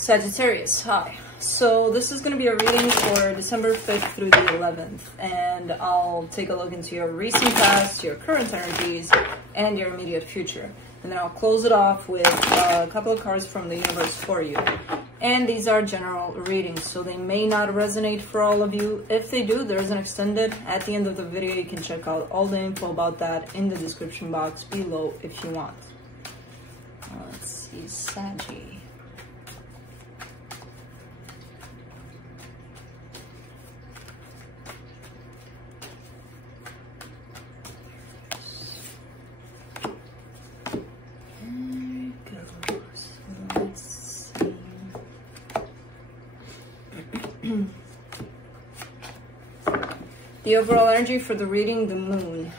Sagittarius, hi. So this is going to be a reading for December 5th through the 11th, and I'll take a look into your recent past, your current energies, and your immediate future. And then I'll close it off with a couple of cards from the universe for you. And these are general readings, so they may not resonate for all of you. If they do, there's an extended at the end of the video. You can check out all the info about that in the description box below if you want. Let's see, Saggy. The overall energy for the reading, the moon.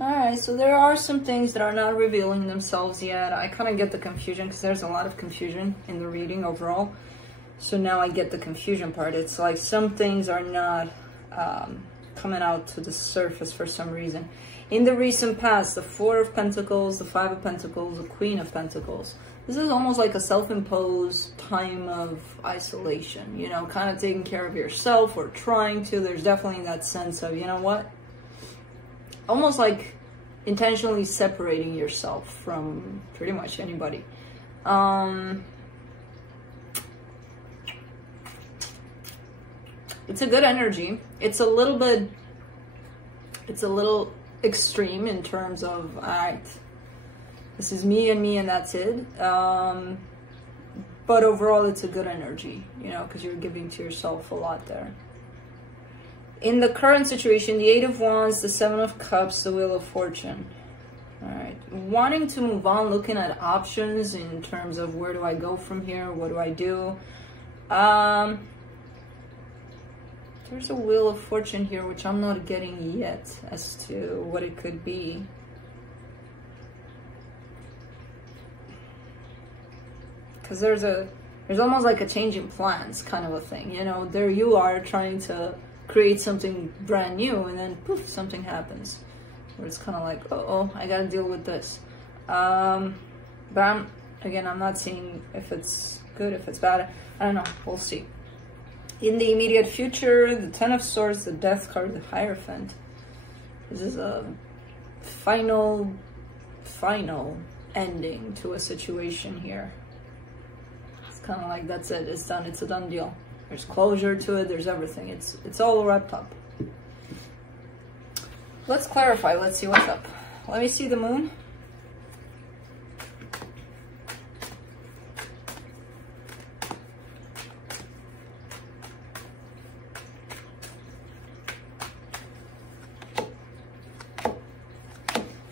Alright, so there are some things that are not revealing themselves yet. I kind of get the confusion because there's a lot of confusion in the reading overall. So now I get the confusion part. It's like some things are not coming out to the surface for some reason. In the recent past, the Four of Pentacles, the Five of Pentacles, the Queen of Pentacles. This is almost like a self-imposed time of isolation, you know, kind of taking care of yourself or trying to. There's definitely that sense of, you know what? Almost like intentionally separating yourself from pretty much anybody. It's a good energy. It's a little extreme in terms of, all right, this is me and that's it. But overall, it's a good energy, you know, because you're giving to yourself a lot there. In the current situation, the Eight of Wands, the Seven of Cups, the Wheel of Fortune. All right, wanting to move on, looking at options in terms of where do I go from here? What do I do? There's a Wheel of Fortune here, which I'm not getting yet as to what it could be. Because there's almost like a change in plans kind of a thing, you know. There you are trying to create something brand new, and then poof, something happens where it's kind of like, oh, I gotta deal with this. But I'm not seeing if it's good, if it's bad. I don't know, we'll see. In the immediate future, the Ten of Swords, the Death card, the Hierophant. This is a final ending to a situation here. It's kind of like, that's it, it's done, it's a done deal. There's closure to it, there's everything. It's all wrapped up. Let's clarify, let's see what's up. Let me see the moon.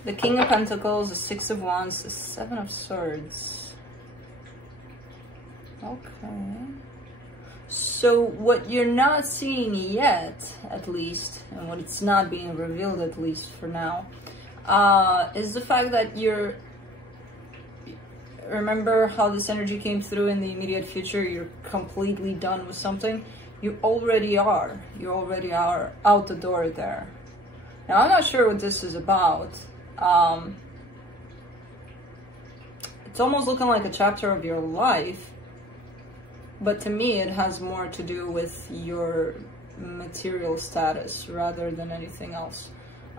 The King of Pentacles, the Six of Wands, the Seven of Swords. Okay. So what you're not seeing yet, at least, and what it's not being revealed, at least for now, is the fact that you're... Remember how this energy came through in the immediate future? You're completely done with something. You already are. You already are out the door there. Now, I'm not sure what this is about. It's almost looking like a chapter of your life, but to me it has more to do with your material status rather than anything else,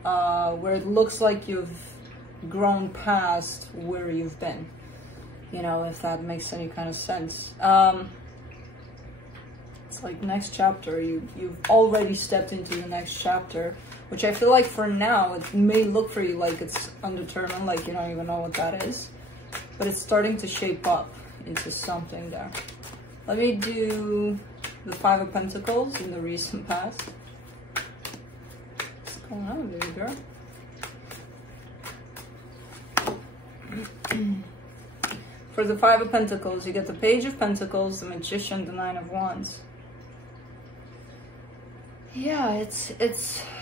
where it looks like you've grown past where you've been, you know, if that makes any kind of sense. It's like next chapter, you've already stepped into the next chapter, which I feel like for now, it may look for you like it's undetermined, like you don't even know what that is. But it's starting to shape up into something there. Let me do the Five of Pentacles in the recent past. What's going on, baby girl? For the Five of Pentacles, you get the Page of Pentacles, the Magician, the Nine of Wands. Yeah, it's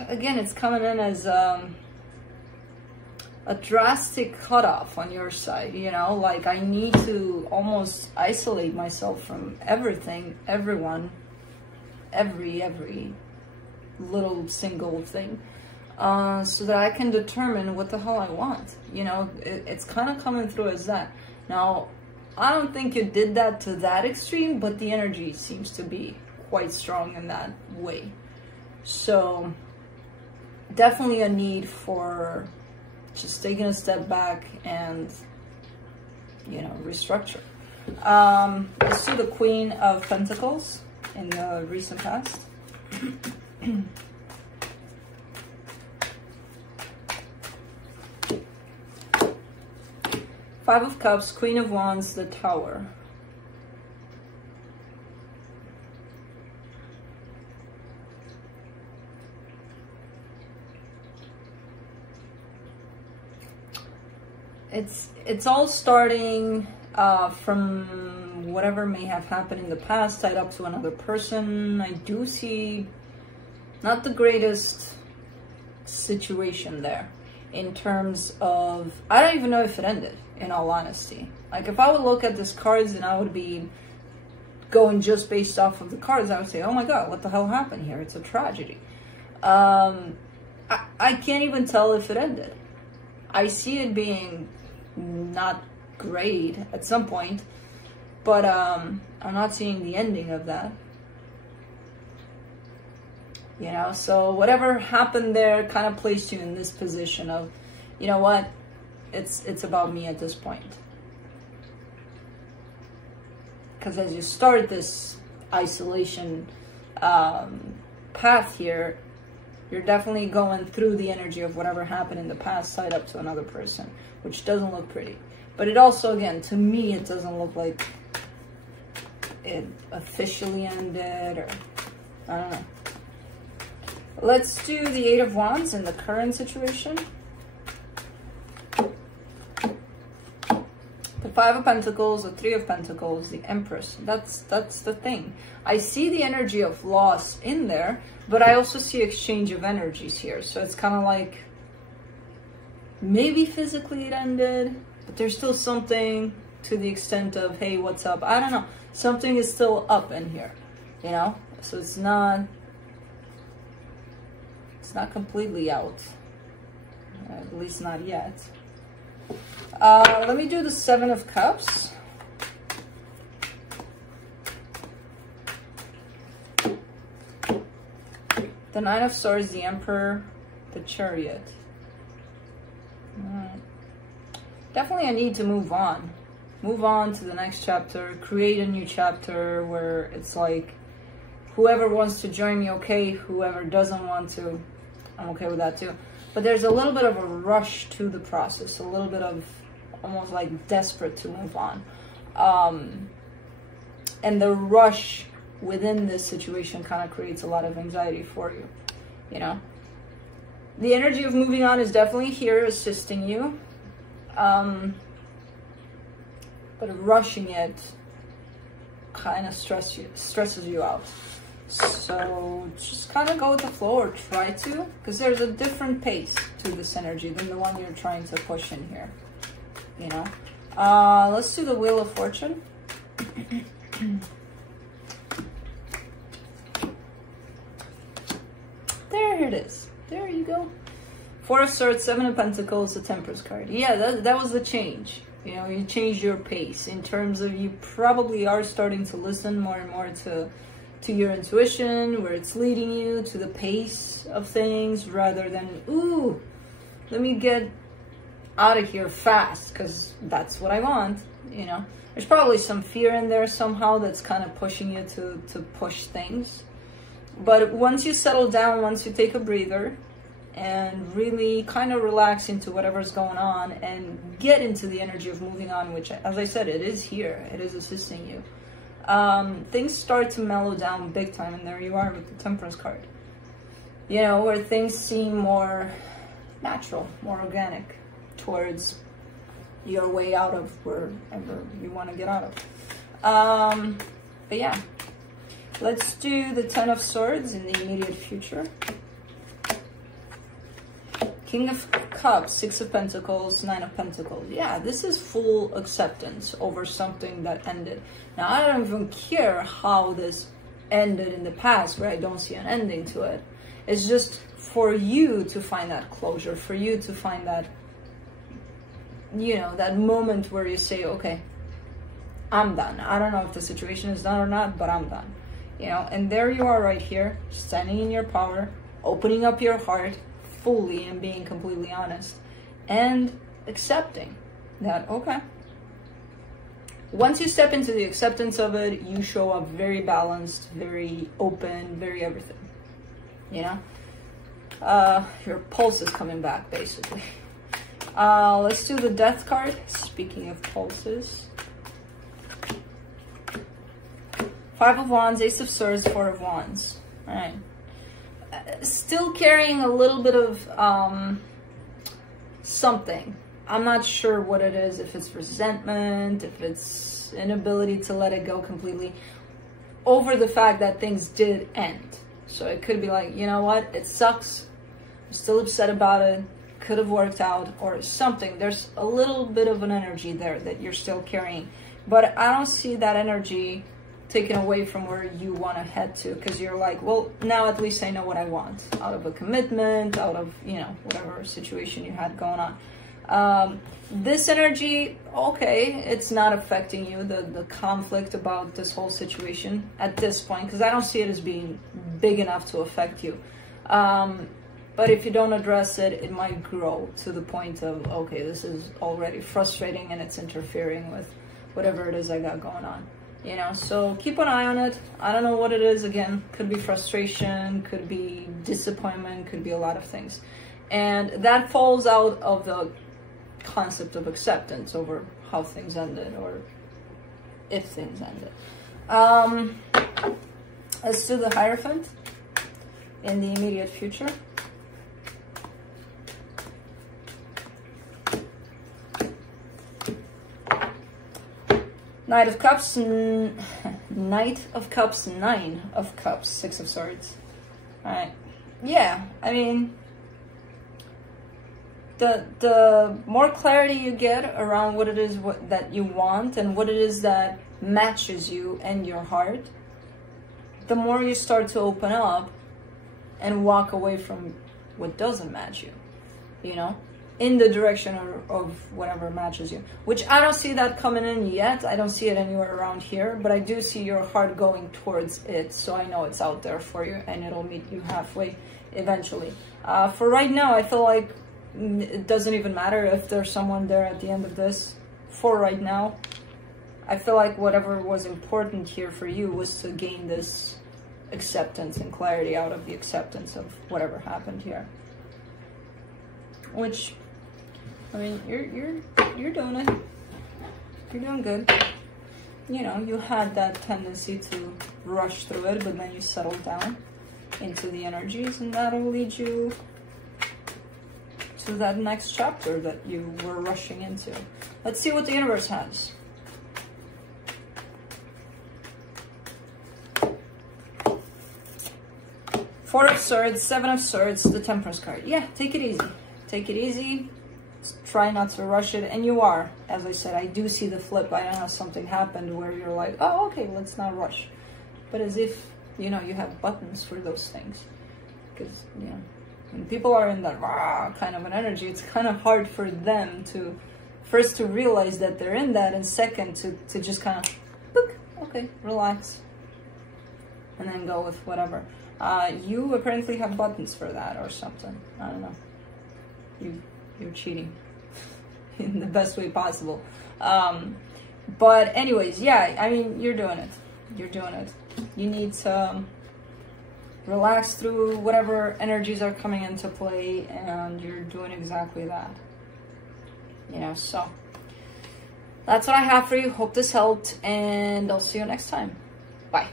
again, it's coming in as a drastic cutoff on your side, you know, like I need to almost isolate myself from everything, everyone, every little single thing, so that I can determine what the hell I want, you know. It's kind of coming through as that. Now, I don't think you did that to that extreme, but the energy seems to be quite strong in that way. So definitely a need for just taking a step back and, you know, restructure. Let's do the Queen of Pentacles in the recent past. Five of Cups, Queen of Wands, the Tower. It's all starting from whatever may have happened in the past, tied up to another person. I do see not the greatest situation there in terms of, I don't even know if it ended, in all honesty. Like, if I would look at these cards and I would be going just based off of the cards, I would say, oh my God, what the hell happened here? It's a tragedy. I can't even tell if it ended. I see it being not great at some point, but I'm not seeing the ending of that. You know, so whatever happened there kind of placed you in this position of, you know what, it's about me at this point. Because as you start this isolation path here, you're definitely going through the energy of whatever happened in the past, tied up to another person, which doesn't look pretty. But it also, again, to me, it doesn't look like it officially ended, or I don't know. Let's do the Eight of Wands in the current situation. The Five of Pentacles, the Three of Pentacles, the Empress. That's the thing. I see the energy of loss in there, but I also see exchange of energies here. So it's kind of like, maybe physically it ended, but there's still something to the extent of, hey, what's up? I don't know. Something is still up in here, you know? So it's not completely out, at least not yet. Let me do the Seven of Cups. The Nine of Swords, the Emperor, the Chariot. Definitely a need to move on. Move on to the next chapter, create a new chapter where it's like, whoever wants to join me, okay. Whoever doesn't want to, I'm okay with that too. But there's a little bit of a rush to the process, a little bit of almost like desperate to move on. And the rush within this situation kind of creates a lot of anxiety for you, you know. The energy of moving on is definitely here assisting you. But rushing it kind of stresses you out. So just kind of go with the flow, or try to, because there's a different pace to this energy than the one you're trying to push in here, you know. Let's do the Wheel of Fortune. There it is. There you go. Four of Swords, Seven of Pentacles, the Temperance card. Yeah, that was the change. You know, you changed your pace in terms of, you probably are starting to listen more and more to your intuition, where it's leading you, to the pace of things, rather than, ooh, let me get out of here fast, because that's what I want, you know. There's probably some fear in there somehow that's kind of pushing you to push things. But once you settle down, once you take a breather, and really kind of relax into whatever's going on and get into the energy of moving on, which, as I said, it is here, it is assisting you. Things start to mellow down big time, and there you are with the Temperance card. You know, where things seem more natural, more organic towards your way out of wherever you want to get out of. But yeah, let's do the Ten of Swords in the immediate future. King of Cups, Six of Pentacles, Nine of Pentacles. Yeah, this is full acceptance over something that ended. Now, I don't even care how this ended in the past, where I don't see an ending to it. It's just for you to find that closure, for you to find that, you know, that moment where you say, okay, I'm done. I don't know if the situation is done or not, but I'm done. You know, and there you are right here, standing in your power, opening up your heart fully and being completely honest and accepting that, okay. Once you step into the acceptance of it, you show up very balanced, very open, very everything, you know? Your pulse is coming back, basically. Let's do the death card. Speaking of pulses. 5 of Wands, Ace of Swords, 4 of Wands. All right. Still carrying a little bit of something. I'm not sure what it is, if it's resentment, if it's inability to let it go completely, over the fact that things did end. So it could be like, you know what, it sucks, I'm still upset about it, could have worked out, or something. There's a little bit of an energy there that you're still carrying, but I don't see that energy taken away from where you want to head to, because you're like, well, now at least I know what I want out of a commitment, out of, you know, whatever situation you had going on. This energy, okay, it's not affecting you, the conflict about this whole situation at this point, because I don't see it as being big enough to affect you. But if you don't address it, it might grow to the point of, okay, this is already frustrating and it's interfering with whatever it is I got going on. You know, so keep an eye on it. I don't know what it is. Again, could be frustration, could be disappointment, could be a lot of things. And that falls out of the concept of acceptance over how things ended, or if things ended. Let's do the Hierophant in the immediate future. Knight of Cups, Knight of Cups, 9 of Cups, 6 of Swords. Alright. Yeah, I mean, the more clarity you get around what it is that you want and what it is that matches you and your heart, the more you start to open up and walk away from what doesn't match you, you know, in the direction of whatever matches you, which I don't see that coming in yet. I don't see it anywhere around here, but I do see your heart going towards it, so I know it's out there for you and it'll meet you halfway eventually. For right now, I feel like it doesn't even matter if there's someone there at the end of this. For right now, I feel like whatever was important here for you was to gain this acceptance and clarity out of the acceptance of whatever happened here. Which, I mean, you're doing it. You're doing good. You know, you had that tendency to rush through it, but then you settled down into the energies, and that'll lead you to that next chapter that you were rushing into. Let's see what the universe has. Four of Swords, 7 of Swords, the Temperance card. Yeah, take it easy. Take it easy. Try not to rush it. And you are. As I said, I do see the flip. I don't know, something happened where you're like, oh, okay, let's not rush. But as if, you know, you have buttons for those things. Because, you know, when people are in that kind of an energy, it's kind of hard for them to, first, to realize that they're in that, and second, to just kind of, look, okay, relax, and then go with whatever. You apparently have buttons for that or something. I don't know. You're cheating in the best way possible. But anyways, yeah, I mean, you're doing it. You're doing it. You need to relax through whatever energies are coming into play, and you're doing exactly that. You know, so that's what I have for you. Hope this helped, and I'll see you next time. Bye.